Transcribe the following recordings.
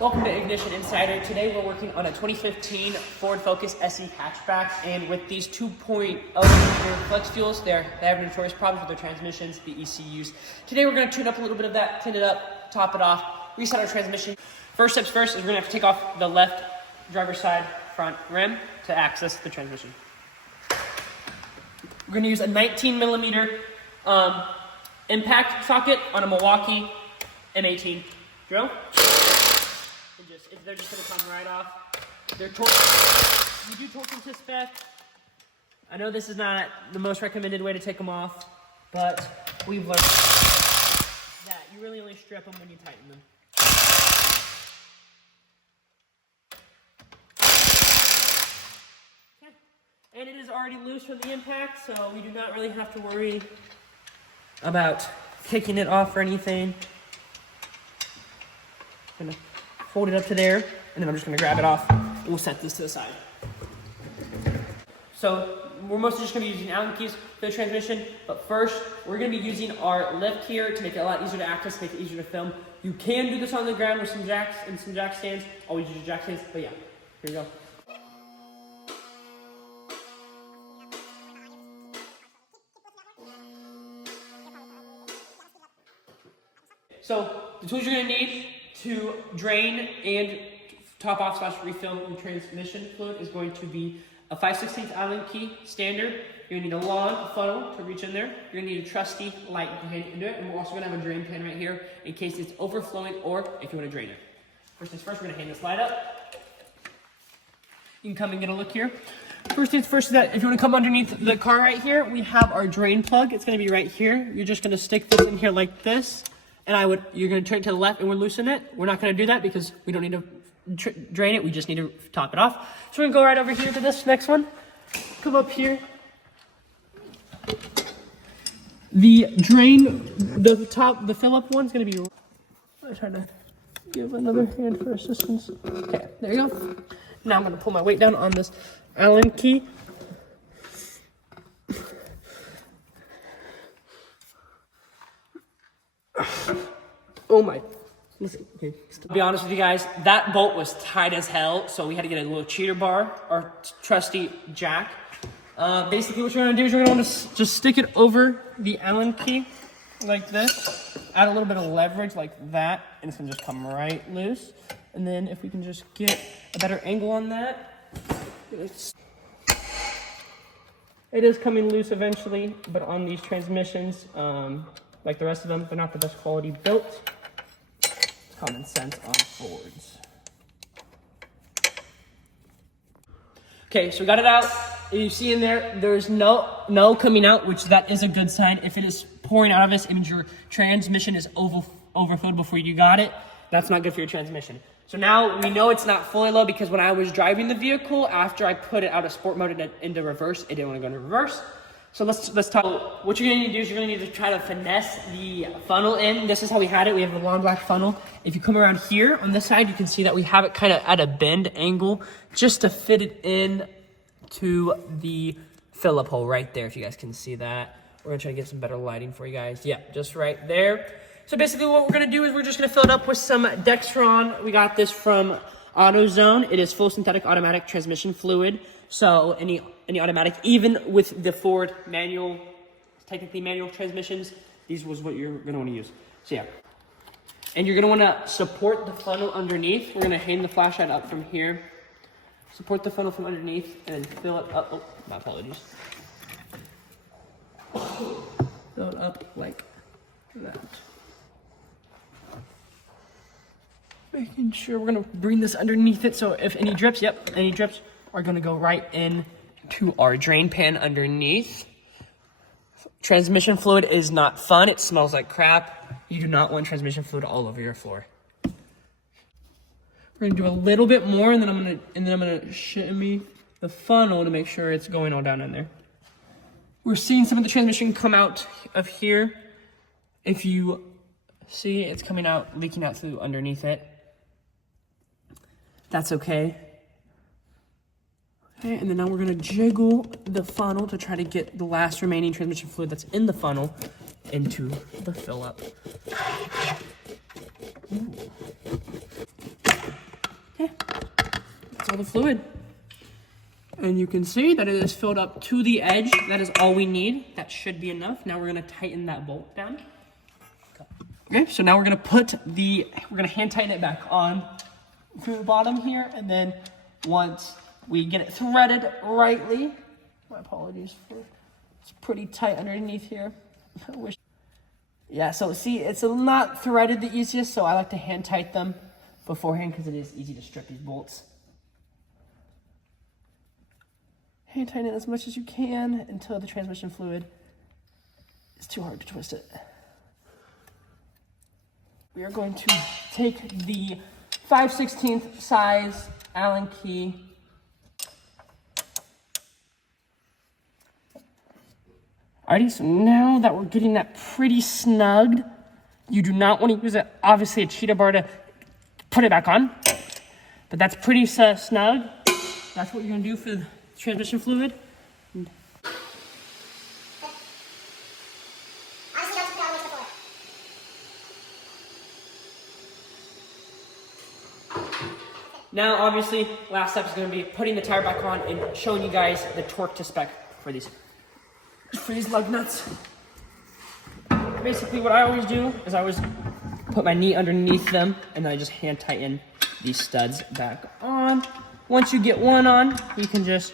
Welcome to Ignition Insider. Today we're working on a 2015 Ford Focus SE hatchback, and with these 2.0-liter flex fuels, they have notorious problems with their transmissions, the ECUs. Today we're going to tune up a little bit of that, clean it up, top it off, reset our transmission. First steps first is we're going to have to take off the left driver's side front rim to access the transmission. We're going to use a 19mm impact socket on a Milwaukee M18 drill. They're just going to come right off. They're torqued. You do torque them to spec. I know this is not the most recommended way to take them off, but we've learned that you really only strip them when you tighten them. Okay. And it is already loose from the impact, so we do not really have to worry about taking it off or anything. Gonna fold it up to there, and then I'm just gonna grab it off, and we'll set this to the side. So we're mostly just gonna be using Allen keys for the transmission, but first, we're gonna be using our lift here to make it a lot easier to access, make it easier to film. You can do this on the ground with some jacks and some jack stands, always use your jack stands, but yeah, here we go. So the tools you're gonna need to drain and top off / refill the transmission fluid is going to be a 5/16 Allen key standard. You're gonna need a long funnel to reach in there. You're gonna need a trusty light to hand into it, and we're also gonna have a drain pan right here in case it's overflowing or if you wanna drain it. First things first, we're gonna hang this light up. You can come and get a look here. First things first is that if you wanna come underneath the car right here, we have our drain plug. It's gonna be right here. You're just gonna stick this in here like this. And you're going to turn it to the left and we'll loosen it. We're not going to do that because we don't need to drain it. We just need to top it off. So we're going to go right over here to this next one. Come up here. The drain, the fill-up one's going to be... I'm trying to give another hand for assistance. Okay, there you go. Now I'm going to pull my weight down on this Allen key. Oh my. Okay. To be honest with you guys, that bolt was tight as hell, so we had to get a little cheater bar, or trusty jack. Basically what you're going to do is you're going to just stick it over the Allen key like this, add a little bit of leverage like that, and it's going to just come right loose. And then if we can just get a better angle on that, it is coming loose eventually, but on these transmissions, like the rest of them, they're not the best quality built. It's common sense on Fords. Okay, so we got it out. You see in there, there's no coming out, which that is a good sign. If it is pouring out of this, it means your transmission is overfilled before you got it. That's not good for your transmission. So now we know it's not fully low because when I was driving the vehicle, after I put it out of sport mode and into reverse, it didn't want to go into reverse. So let's talk. What you're going to need to do is you're going to need to try to finesse the funnel in. This is how we had it. We have a long black funnel. If you come around here on this side, you can see that we have it kind of at a bend angle just to fit it in to the fill-up hole right there, if you guys can see that. We're going to try to get some better lighting for you guys. Yeah, just right there. So basically what we're going to do is we're just going to fill it up with some Dextron. We got this from AutoZone. It is full synthetic automatic transmission fluid. So any automatic, even with the Ford manual, technically manual transmissions, these was what you're going to want to use. So yeah. And you're going to want to support the funnel underneath. We're going to hang the flashlight up from here. Support the funnel from underneath and then fill it up. Oh, my apologies. Fill it up like that. Making sure we're going to bring this underneath it. So if any drips, any drips are going to go right in to our drain pan underneath. Transmission fluid is not fun. It smells like crap. You do not want transmission fluid all over your floor. We're going to do a little bit more, and then I'm going to shimmy the funnel to make sure it's going all down in there. We're seeing some of the transmission come out of here. If you see, it's coming out, leaking out through underneath it. That's okay. Okay, and then now we're going to jiggle the funnel to try to get the last remaining transmission fluid that's in the funnel into the fill-up. all the fluid. And you can see that it is filled up to the edge. That is all we need. That should be enough. Now we're gonna tighten that bolt down. Okay, so now we're gonna hand tighten it back on through the bottom here, and then once we get it threaded rightly, my apologies for, it's pretty tight underneath here. I wish. Yeah, so see, it's not threaded the easiest, so I like to hand tighten them beforehand because it is easy to strip these bolts. Hand tighten it as much as you can until the transmission fluid is too hard to twist it. We are going to take the 5/16 size Allen key. Alrighty, so now that we're getting that pretty snugged, you do not want to use obviously a cheetah bar to put it back on, but that's pretty snug. That's what you're gonna do for the transmission fluid. Now, obviously, last step is going to be putting the tire back on and showing you guys the torque to spec for these lug nuts. Basically, what I always do is I always put my knee underneath them, and then I just hand tighten these studs back on. Once you get one on, you can just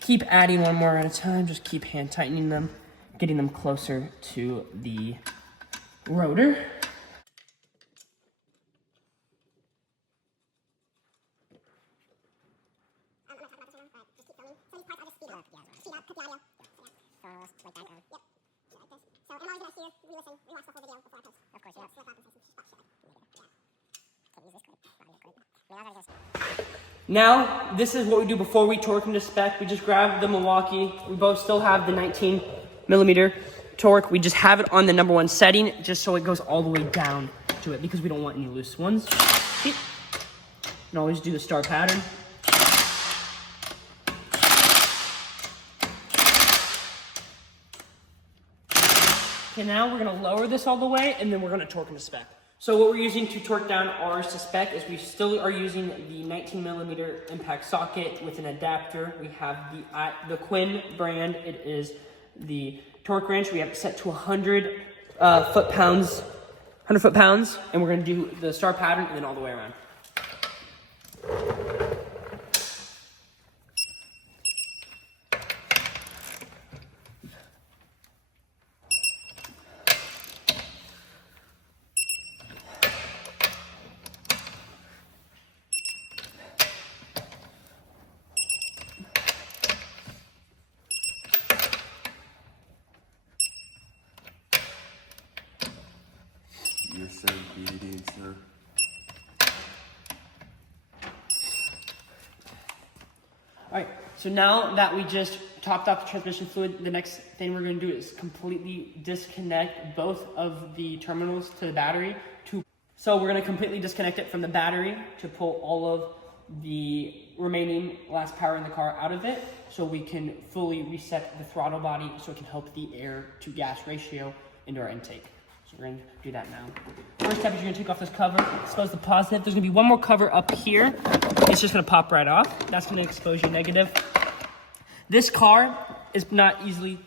keep adding one more at a time. Just keep hand tightening them, getting them closer to the rotor. Now, this is what we do before we torque into spec. We just grab the Milwaukee. We both still have the 19mm torque. We just have it on the number 1 setting just so it goes all the way down to it because we don't want any loose ones. You can always do the star pattern. Okay, now we're gonna lower this all the way and then we're gonna torque into spec. So what we're using to torque down ours to spec is we still are using the 19mm impact socket with an adapter. We have the Quinn brand. It is the torque wrench. We have it set to 100 foot-pounds, and we're gonna do the star pattern and then all the way around. You're so beauty, sir. All right, so now that we just topped off the transmission fluid, the next thing we're going to do is completely disconnect both of the terminals to the battery. So we're going to completely disconnect it from the battery to pull all of the remaining last power in the car out of it so we can fully reset the throttle body so it can help the air to gas ratio into our intake. So we're going to do that now. First step is you're going to take off this cover, expose the positive. There's going to be one more cover up here. It's just going to pop right off. That's going to expose your negative. This car is not easily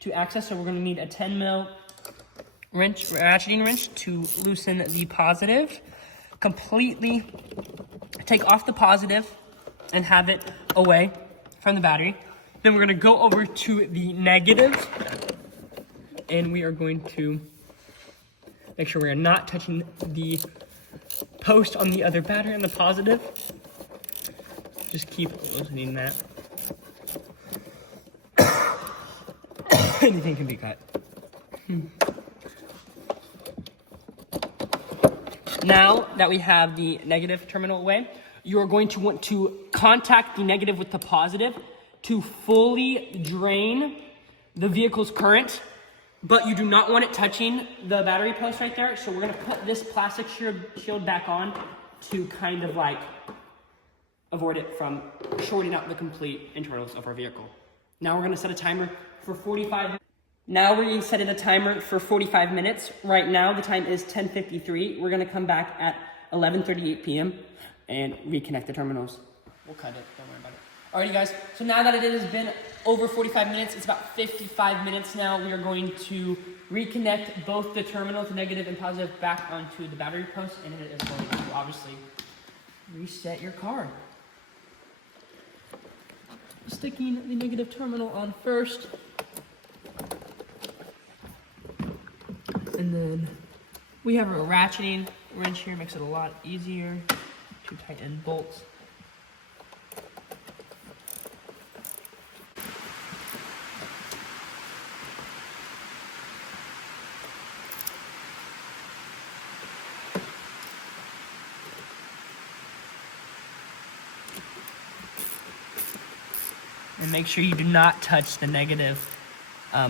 to access, so we're going to need a 10mm wrench, ratcheting wrench, to loosen the positive. Completely take off the positive and have it away from the battery. Then we're going to go over to the negative. And we are going to make sure we are not touching the post on the other battery on the positive. Just keep loosening that. Anything can be cut. Now that we have the negative terminal away, you are going to want to contact the negative with the positive to fully drain the vehicle's current. But you do not want it touching the battery post right there. So we're going to put this plastic shield back on to kind of like avoid it from shorting out the complete internals of our vehicle. Now we're going to set a timer for 45 minutes. Now we're going to set a timer for 45 minutes. Right now the time is 10:53. We're going to come back at 11:38 p.m. and reconnect the terminals. We'll cut it, don't worry about it. Alrighty guys, so now that it has been over 45 minutes, it's about 55 minutes now, we are going to reconnect both the terminals, negative and positive, back onto the battery post, and it is going to obviously reset your car. Sticking the negative terminal on first, and then we have a ratcheting wrench here, makes it a lot easier to tighten bolts. And make sure you do not touch the negative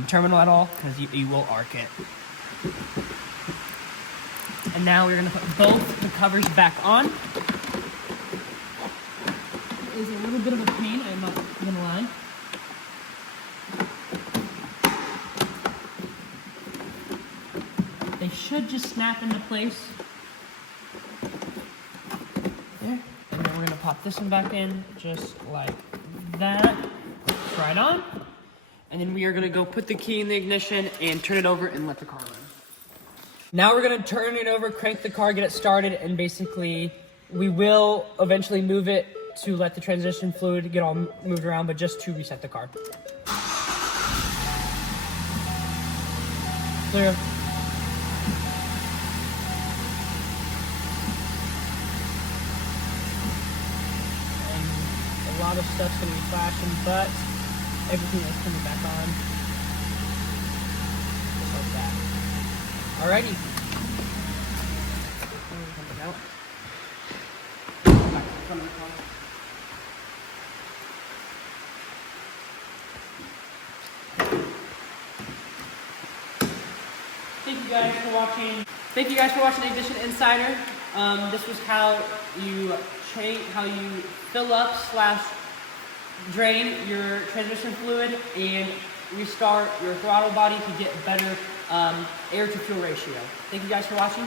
terminal at all, because you will arc it. And now we're going to put both the covers back on. It is a little bit of a pain, I'm not going to lie. They should just snap into place. There. And then we're going to pop this one back in, just like that. Right on. And then we are going to go put the key in the ignition and turn it over and let the car run. Now we're going to turn it over, crank the car, get it started, and basically we will eventually move it to let the transmission fluid get all moved around, but just to reset the car. Clear. And a lot of stuff's going to be flashing, but everything is coming back on. Just like that. Alrighty. Thank you guys for watching. Thank you guys for watching Ignition Insider. This was how you fill up / drain your transmission fluid and restart your throttle body to get better air to fuel ratio. Thank you guys for watching.